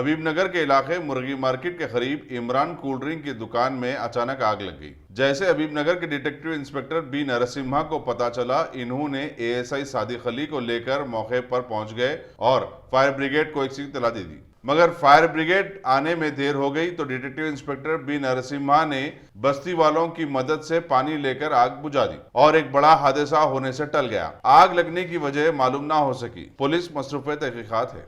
हबीबनगर के इलाके मुर्गी मार्केट के करीब इमरान कोल्ड ड्रिंक की दुकान में अचानक आग लग गई। जैसे हबीबनगर के डिटेक्टिव इंस्पेक्टर बी नरसिम्हा को पता चला, इन्होंने एएसआई सादिक अली को लेकर मौके पर पहुंच गए और फायर ब्रिगेड को इसकी इत्तला दे दी। मगर फायर ब्रिगेड आने में देर हो गई तो डिटेक्टिव इंस्पेक्टर बी नरसिम्हा ने बस्ती वालों की मदद से पानी लेकर आग बुझा दी और एक बड़ा हादसा होने से टल गया। आग लगने की वजह मालूम ना हो सकी। पुलिस मसरूफ तहकीकात है।